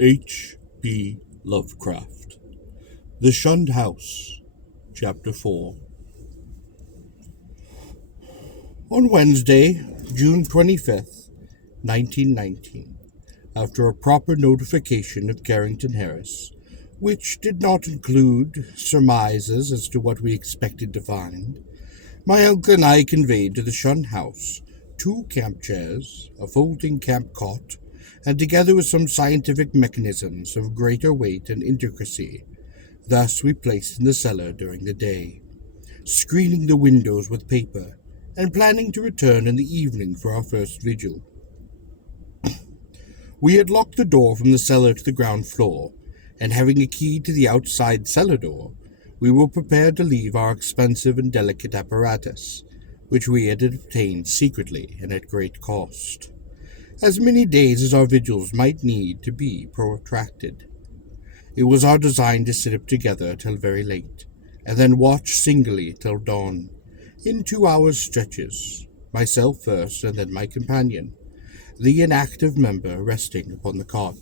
H.P. Lovecraft. The Shunned House, Chapter 4. On Wednesday, June 25th, 1919, after a proper notification of Carrington Harris, which did not include surmises as to what we expected to find, my uncle and I conveyed to the Shunned House 2 camp chairs, a folding camp cot, and together with some scientific mechanisms of greater weight and intricacy. Thus we placed in the cellar during the day, screening the windows with paper, and planning to return in the evening for our first vigil. We had locked the door from the cellar to the ground floor, and having a key to the outside cellar door, we were prepared to leave our expensive and delicate apparatus, which we had obtained secretly and at great cost, as many days as our vigils might need to be protracted. It was our design to sit up together till very late, and then watch singly till dawn, in 2 hours stretches, myself first and then my companion, the inactive member resting upon the cot.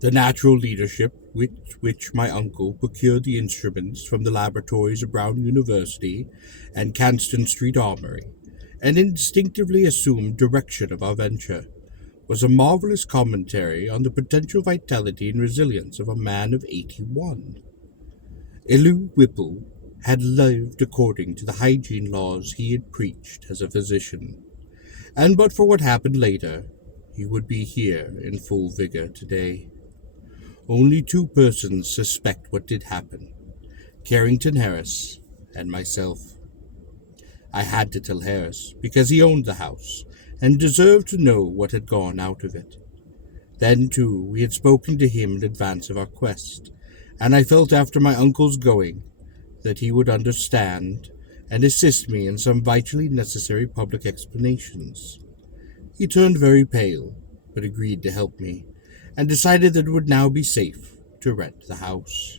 The natural leadership with which my uncle procured the instruments from the laboratories of Brown University and Canston Street Armory, and instinctively assumed direction of our venture, was a marvelous commentary on the potential vitality and resilience of a man of 81. Elihu Whipple had lived according to the hygiene laws he had preached as a physician, and but for what happened later, he would be here in full vigor today. Only 2 persons suspect what did happen, Carrington Harris and myself. I had to tell Harris, because he owned the house, and deserved to know what had gone out of it. Then, too, we had spoken to him in advance of our quest, and I felt after my uncle's going that he would understand and assist me in some vitally necessary public explanations. He turned very pale, but agreed to help me, and decided that it would now be safe to rent the house.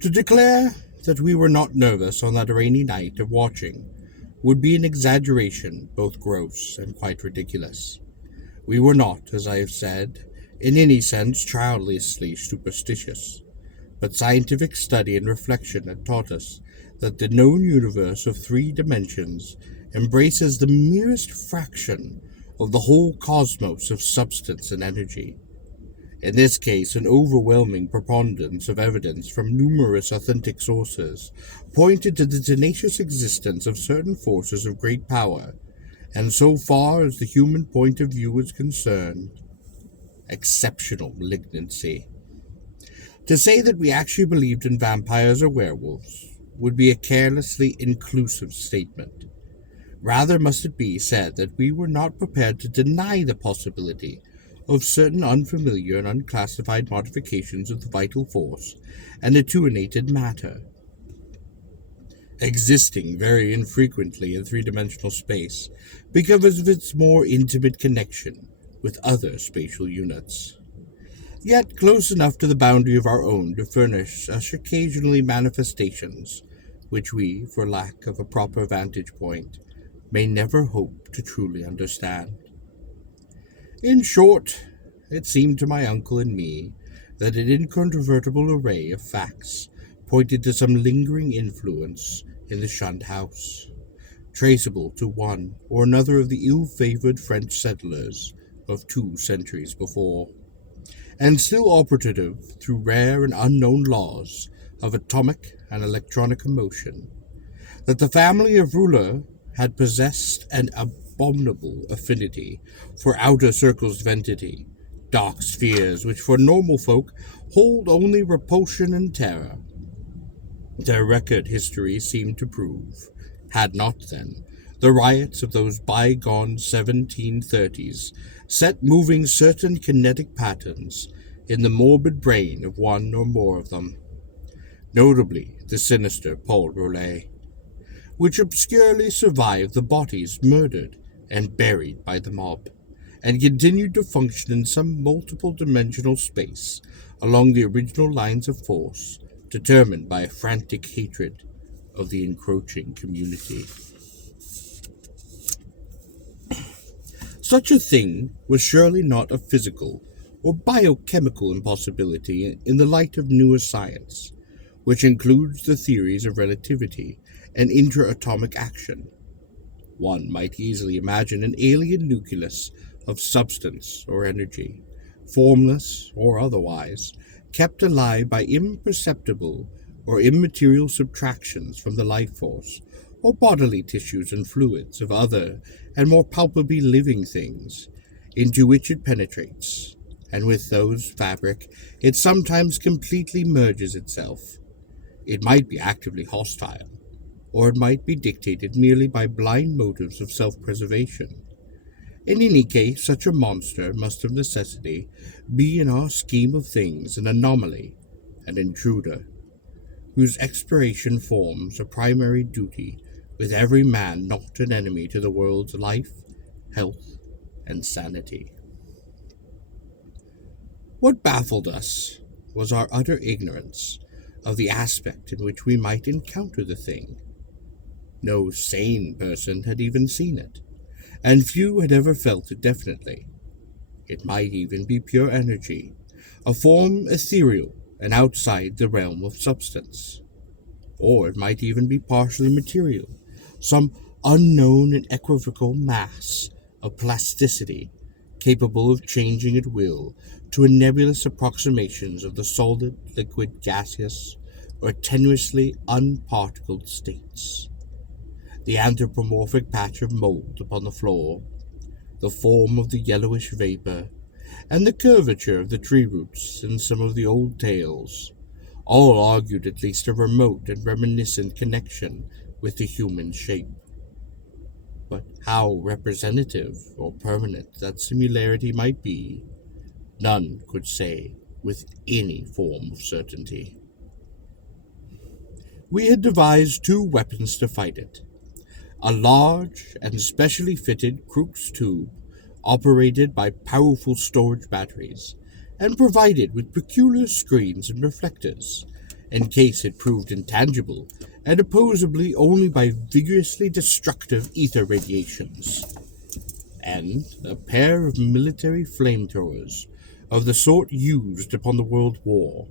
To declare that we were not nervous on that rainy night of watching would be an exaggeration both gross and quite ridiculous. We were not, as I have said, in any sense childishly superstitious, but scientific study and reflection had taught us that the known universe of 3 dimensions embraces the merest fraction of the whole cosmos of substance and energy. In this case, an overwhelming preponderance of evidence from numerous authentic sources pointed to the tenacious existence of certain forces of great power, and so far as the human point of view is concerned, exceptional malignancy. To say that we actually believed in vampires or werewolves would be a carelessly inclusive statement. Rather must it be said that we were not prepared to deny the possibility of certain unfamiliar and unclassified modifications of the vital force and attenuated matter, existing very infrequently in 3-dimensional space because of its more intimate connection with other spatial units, yet close enough to the boundary of our own to furnish us occasionally manifestations which we, for lack of a proper vantage point, may never hope to truly understand. In short, it seemed to my uncle and me that an incontrovertible array of facts pointed to some lingering influence in the Shunned House, traceable to one or another of the ill-favored French settlers of 2 centuries before, and still operative through rare and unknown laws of atomic and electronic motion, that the family of Ruler had possessed an abominable affinity for outer circles of entity, dark spheres which for normal folk hold only repulsion and terror. Their record history seemed to prove, had not then, the riots of those bygone 1730s set moving certain kinetic patterns in the morbid brain of one or more of them, notably the sinister Paul Roulet, which obscurely survived the bodies murdered and buried by the mob, and continued to function in some multiple-dimensional space along the original lines of force determined by a frantic hatred of the encroaching community. Such a thing was surely not a physical or biochemical impossibility in the light of newer science, which includes the theories of relativity and interatomic action. One might easily imagine an alien nucleus of substance or energy, formless or otherwise, kept alive by imperceptible or immaterial subtractions from the life force or bodily tissues and fluids of other and more palpably living things, into which it penetrates, and with those fabric it sometimes completely merges itself. It might be actively hostile, or it might be dictated merely by blind motives of self-preservation. In any case, such a monster must of necessity be in our scheme of things an anomaly, an intruder, whose expiration forms a primary duty with every man not an enemy to the world's life, health, and sanity. What baffled us was our utter ignorance of the aspect in which we might encounter the thing. No sane person had even seen it, and few had ever felt it definitely. It might even be pure energy, a form ethereal and outside the realm of substance. Or it might even be partially material, some unknown and equivocal mass of plasticity capable of changing at will to a nebulous approximations of the solid, liquid, gaseous, or tenuously unparticled states. The anthropomorphic patch of mold upon the floor, the form of the yellowish vapor, and the curvature of the tree roots in some of the old tales, all argued at least a remote and reminiscent connection with the human shape. But how representative or permanent that similarity might be, none could say with any form of certainty. We had devised two weapons to fight it: a large and specially fitted Crookes tube operated by powerful storage batteries and provided with peculiar screens and reflectors, in case it proved intangible and opposable only by vigorously destructive ether radiations, and a pair of military flamethrowers of the sort used upon the World War,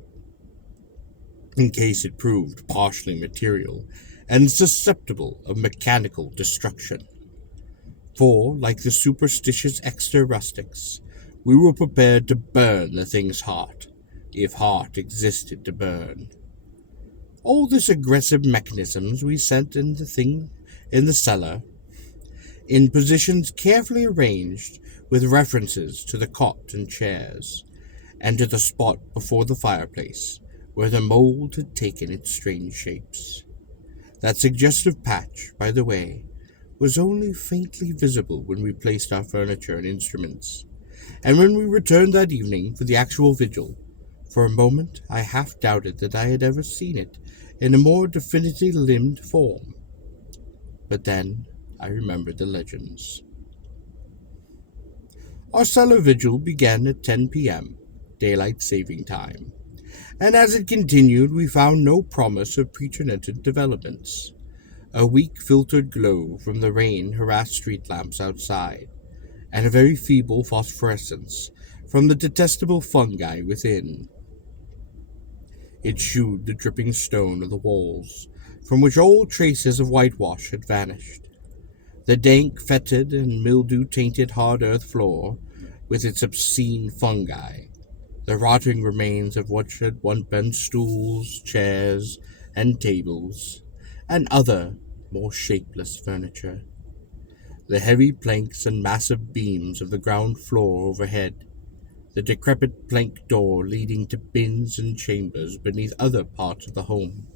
in case it proved partially material and susceptible of mechanical destruction. For, like the superstitious Exeter rustics, we were prepared to burn the thing's heart, if heart existed to burn. All this aggressive mechanisms we set in the cellar, in positions carefully arranged with references to the cot and chairs, and to the spot before the fireplace where the mold had taken its strange shapes. That suggestive patch, by the way, was only faintly visible when we placed our furniture and instruments, and when we returned that evening for the actual vigil. For a moment I half doubted that I had ever seen it in a more definitely limbed form. But then I remembered the legends. Our cellar vigil began at 10 p.m., daylight saving time, and as it continued we found no promise of preternated developments. A weak filtered glow from the rain harassed street lamps outside, and a very feeble phosphorescence from the detestable fungi within. It shewed the dripping stone of the walls, from which all traces of whitewash had vanished. The dank, fetid, and mildew-tainted hard earth floor, with its obscene fungi, the rotting remains of what had once been stools, chairs, and tables, and other more shapeless furniture. The heavy planks and massive beams of the ground floor overhead, the decrepit plank door leading to bins and chambers beneath other parts of the home,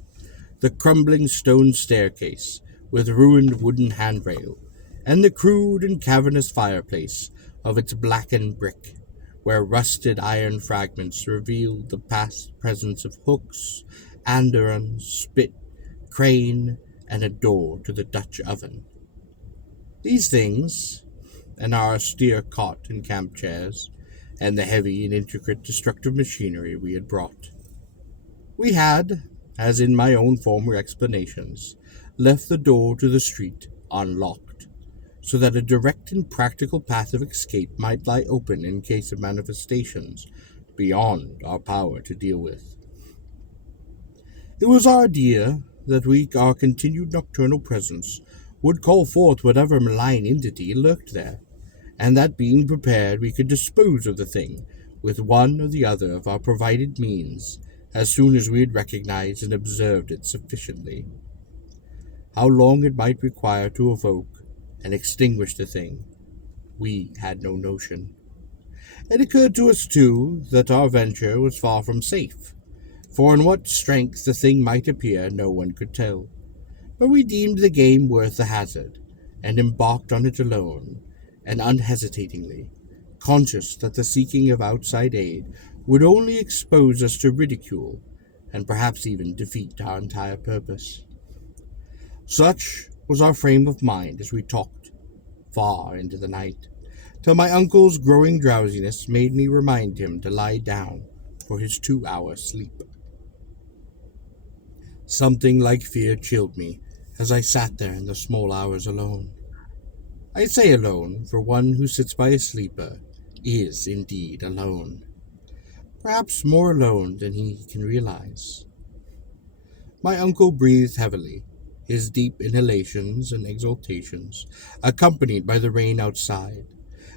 the crumbling stone staircase with ruined wooden handrail, and the crude and cavernous fireplace of its blackened brick, where rusted iron fragments revealed the past presence of hooks, andirons, spit, crane, and a door to the Dutch oven. These things, and our austere cot and camp chairs, and the heavy and intricate destructive machinery we had brought. We had, as in my own former explanations, left the door to the street unlocked, so that a direct and practical path of escape might lie open in case of manifestations beyond our power to deal with. It was our idea that our continued nocturnal presence would call forth whatever malign entity lurked there, and that being prepared we could dispose of the thing with one or the other of our provided means as soon as we had recognized and observed it sufficiently. How long it might require to evoke and extinguish the thing, we had no notion. It occurred to us, too, that our venture was far from safe, for in what strength the thing might appear no one could tell. But we deemed the game worth the hazard, and embarked on it alone, and unhesitatingly, conscious that the seeking of outside aid would only expose us to ridicule, and perhaps even defeat our entire purpose. Such was our frame of mind as we talked far into the night, till my uncle's growing drowsiness made me remind him to lie down for his 2-hour sleep. Something like fear chilled me as I sat there in the small hours alone. I say alone, for one who sits by a sleeper is indeed alone, perhaps more alone than he can realize. My uncle breathed heavily, his deep inhalations and exhalations accompanied by the rain outside,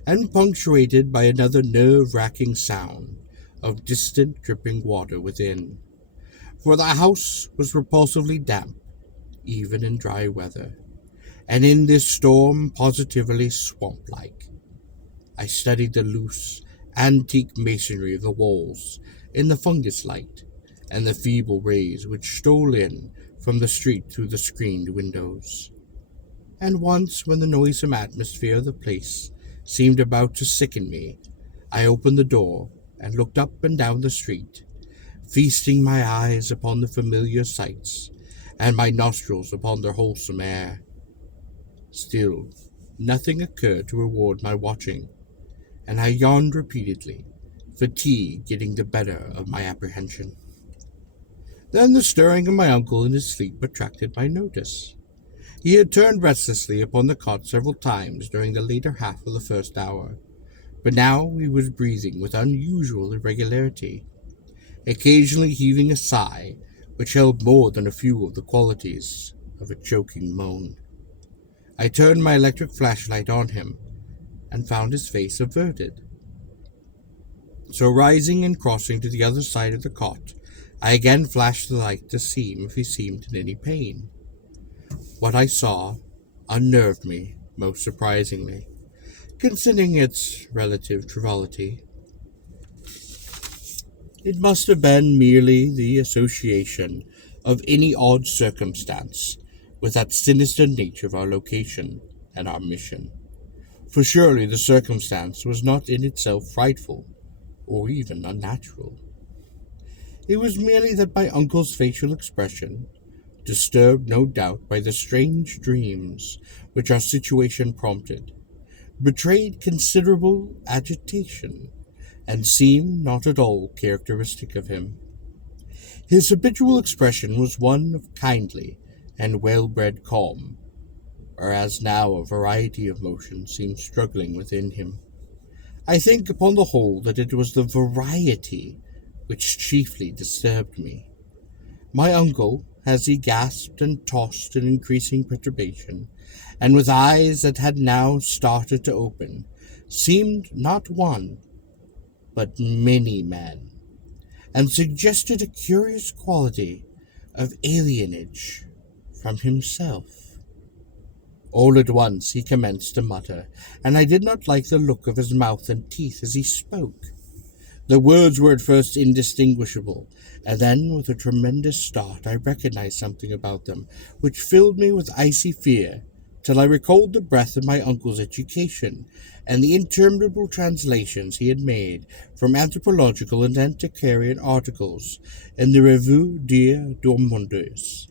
and punctuated by another nerve-wracking sound of distant dripping water within, for the house was repulsively damp, even in dry weather, and in this storm positively swamp-like. I studied the loose, antique masonry of the walls in the fungus light, and the feeble rays which stole in from the street through the screened windows. And once, when the noisome atmosphere of the place seemed about to sicken me, I opened the door and looked up and down the street, feasting my eyes upon the familiar sights, and my nostrils upon their wholesome air. Still, nothing occurred to reward my watching, and I yawned repeatedly, fatigue getting the better of my apprehension. Then the stirring of my uncle in his sleep attracted my notice. He had turned restlessly upon the cot several times during the later half of the first hour, but now he was breathing with unusual irregularity, occasionally heaving a sigh which held more than a few of the qualities of a choking moan. I turned my electric flashlight on him and found his face averted. So rising and crossing to the other side of the cot, I again flashed the light to see if he seemed in any pain. What I saw unnerved me most surprisingly, considering its relative triviality. It must have been merely the association of any odd circumstance with that sinister nature of our location and our mission, for surely the circumstance was not in itself frightful or even unnatural. It was merely that my uncle's facial expression, disturbed no doubt by the strange dreams which our situation prompted, betrayed considerable agitation, and seemed not at all characteristic of him. His habitual expression was one of kindly and well-bred calm, whereas now a variety of motions seemed struggling within him. I think upon the whole that it was the variety which chiefly disturbed me. My uncle, as he gasped and tossed in increasing perturbation, and with eyes that had now started to open, seemed not one, but many men, and suggested a curious quality of alienage from himself. All at once he commenced to mutter, and I did not like the look of his mouth and teeth as he spoke. The words were at first indistinguishable, and then, with a tremendous start, I recognized something about them which filled me with icy fear, till I recalled the breadth of my uncle's education, and the interminable translations he had made from anthropological and antiquarian articles in the Revue des Deux Mondes.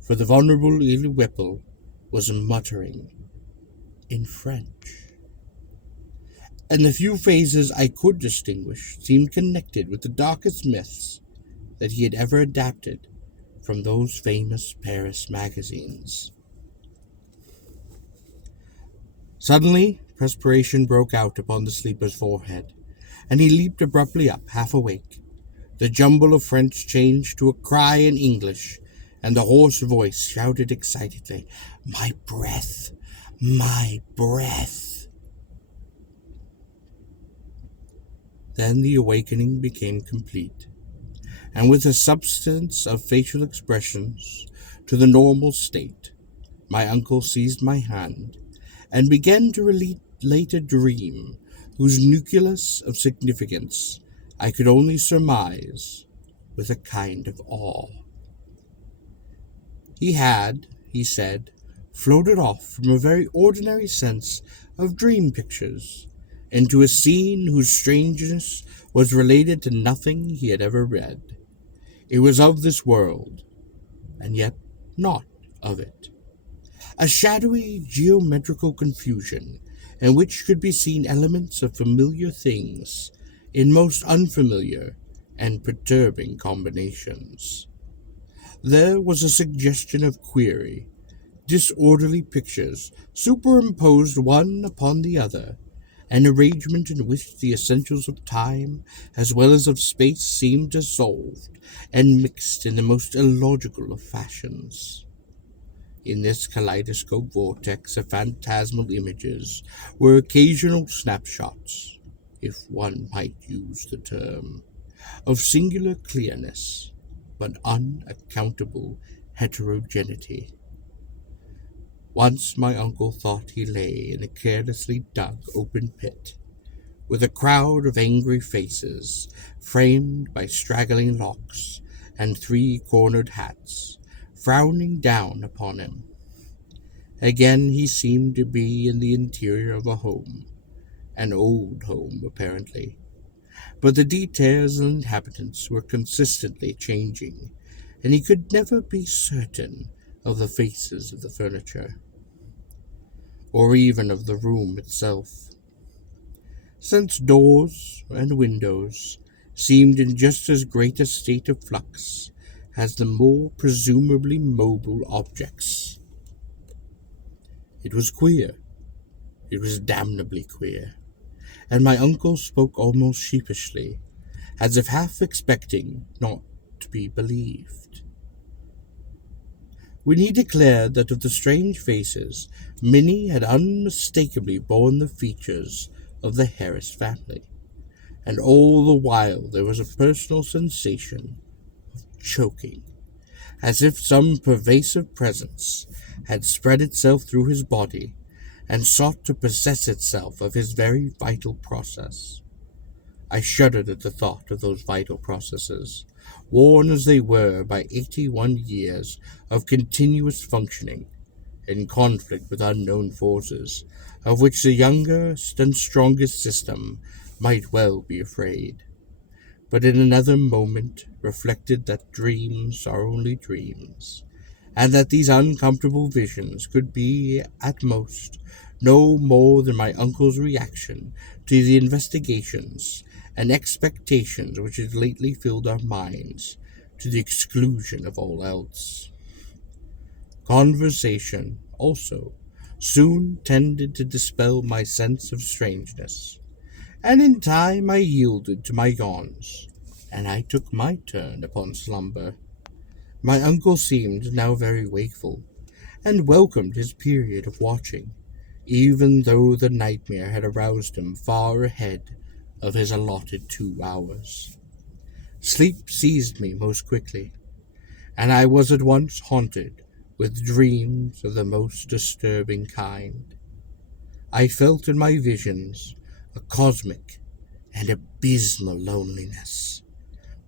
For the venerable Il Whipple was muttering in French, and the few phases I could distinguish seemed connected with the darkest myths that he had ever adapted from those famous Paris magazines. Suddenly, perspiration broke out upon the sleeper's forehead, and he leaped abruptly up, half awake. The jumble of French changed to a cry in English, and the hoarse voice shouted excitedly, "My breath! My breath!" Then the awakening became complete, and with a substance of facial expressions to the normal state, my uncle seized my hand and began to relate a dream whose nucleus of significance I could only surmise with a kind of awe. He had, he said, floated off from a very ordinary sense of dream pictures into a scene whose strangeness was related to nothing he had ever read. It was of this world, and yet not of it. A shadowy geometrical confusion in which could be seen elements of familiar things in most unfamiliar and perturbing combinations. There was a suggestion of query, disorderly pictures superimposed one upon the other, an arrangement in which the essentials of time as well as of space seemed dissolved and mixed in the most illogical of fashions. In this kaleidoscope vortex of phantasmal images were occasional snapshots, if one might use the term, of singular clearness, but unaccountable heterogeneity. Once my uncle thought he lay in a carelessly dug open pit, with a crowd of angry faces, framed by straggling locks and three-cornered hats, frowning down upon him. Again he seemed to be in the interior of a home, an old home apparently, but the details and inhabitants were consistently changing, and he could never be certain of the faces of the furniture, or even of the room itself, since doors and windows seemed in just as great a state of flux as the more presumably mobile objects. It was queer. It was damnably queer, and my uncle spoke almost sheepishly, as if half expecting not to be believed. When he declared that of the strange faces, many had unmistakably borne the features of the Harris family, and all the while there was a personal sensation of choking, as if some pervasive presence had spread itself through his body and sought to possess itself of his very vital process. I shuddered at the thought of those vital processes, worn as they were by 81 years of continuous functioning, in conflict with unknown forces, of which the youngest and strongest system might well be afraid, but in another moment reflected that dreams are only dreams, and that these uncomfortable visions could be, at most, no more than my uncle's reaction to the investigations and expectations which had lately filled our minds, to the exclusion of all else. Conversation, also, soon tended to dispel my sense of strangeness, and in time I yielded to my yawns, and I took my turn upon slumber. My uncle seemed now very wakeful, and welcomed his period of watching, even though the nightmare had aroused him far ahead of his allotted 2 hours. Sleep seized me most quickly, and I was at once haunted with dreams of the most disturbing kind. I felt in my visions a cosmic and abysmal loneliness,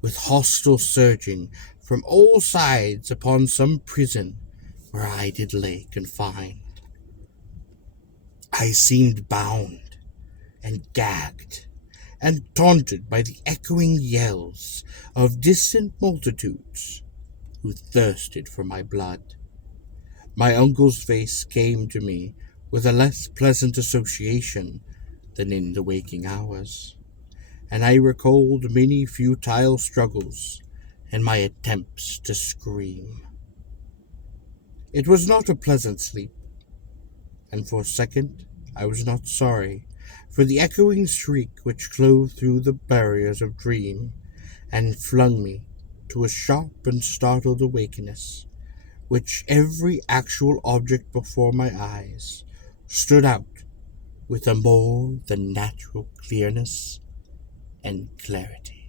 with hostile surging from all sides upon some prison where I did lay confined. I seemed bound and gagged and taunted by the echoing yells of distant multitudes who thirsted for my blood. My uncle's face came to me with a less pleasant association than in the waking hours, and I recalled many futile struggles and my attempts to scream. It was not a pleasant sleep, and for a second I was not sorry for the echoing shriek which clove through the barriers of dream and flung me to a sharp and startled awakeness, which every actual object before my eyes stood out with a more than natural clearness and clarity.